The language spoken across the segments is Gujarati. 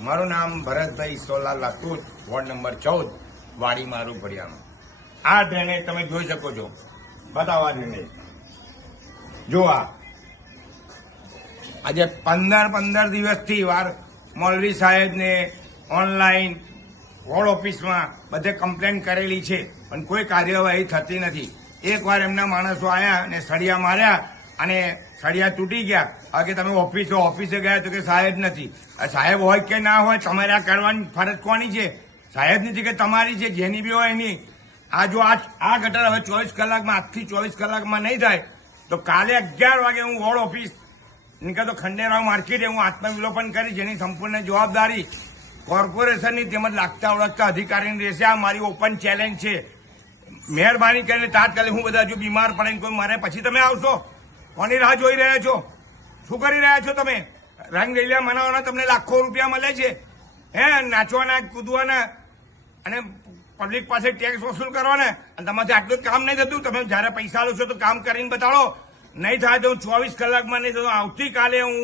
મારું નામ ભરતભાઈ સોલાલ રાજપૂત, વોર્ડ નંબર 14, વાડી મારું ભડિયાનું. આ ડ્રેનેજ તમે જોઈ શકો છો. બતાવો આ ડ્રેનેજ. જો આજે 15 દિવસથી વાર મૌલવી સાહેબને ઓનલાઈન વોર્ડ ઓફિસમાં બધે કમ્પ્લેન કરેલી છે, પણ કોઈ કાર્યવાહી થતી નથી. એકવાર એમના માણસો આવ્યા અને સળિયા માર્યા અને સળિયા તૂટી ગયા. હવે કે તમે ઓફિસે ગયા તો કે સાહેબ નથી. સાહેબ હોય કે ના હોય, તમારે આ કરવાની ફરજ કોની છે? સાહેબની છે કે તમારી છે? જેની બી હોય એની. આ જો આ ગટર હવે 24 કલાકમાં, આજથી 24 કલાકમાં નહીં થાય તો કાલે 11 વાગે હું વોર્ડ ઓફિસ નીકળતો ખંડેરાવ માર્કેટે હું આત્મવિલોપન કરીશ. જેની સંપૂર્ણ જવાબદારી કોર્પોરેશનની તેમજ લાગતા ઓળખતા અધિકારીની રહેશે. આ મારી ઓપન ચેલેન્જ છે. મહેરબાની કરીને તાત્કાલિક, હું બધા જો બીમાર પડે કોઈ મરે પછી તમે આવશો. કોની રાહ જોઈ રહ્યા છો? શું કરી રહ્યા છો તમે? રંગરેલિયા મનાવવાના તમને લાખો રૂપિયા મળે છે, હે? નાચવાના, કૂદવાના અને પબ્લિક પાસે ટેક્સ વસૂલ કરવાના, અને તમારાથી આટલું જ કામ નહીં થતું. તમે જયારે પૈસા લો છો તો કામ કરીને બતાડો. નહીં થાય તો 24 કલાકમાં નહીં થતું. આવતીકાલે હું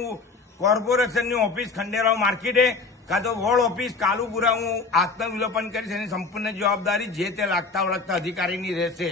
કોર્પોરેશનની ઓફિસ ખંડેરાવ માર્કેટે કાં તો વોર્ડ ઓફિસ કાલુપુરા હું આત્મવિલોપન કરીશ. એની સંપૂર્ણ જવાબદારી જે તે લાગતા ઓળખતા અધિકારીની રહેશે.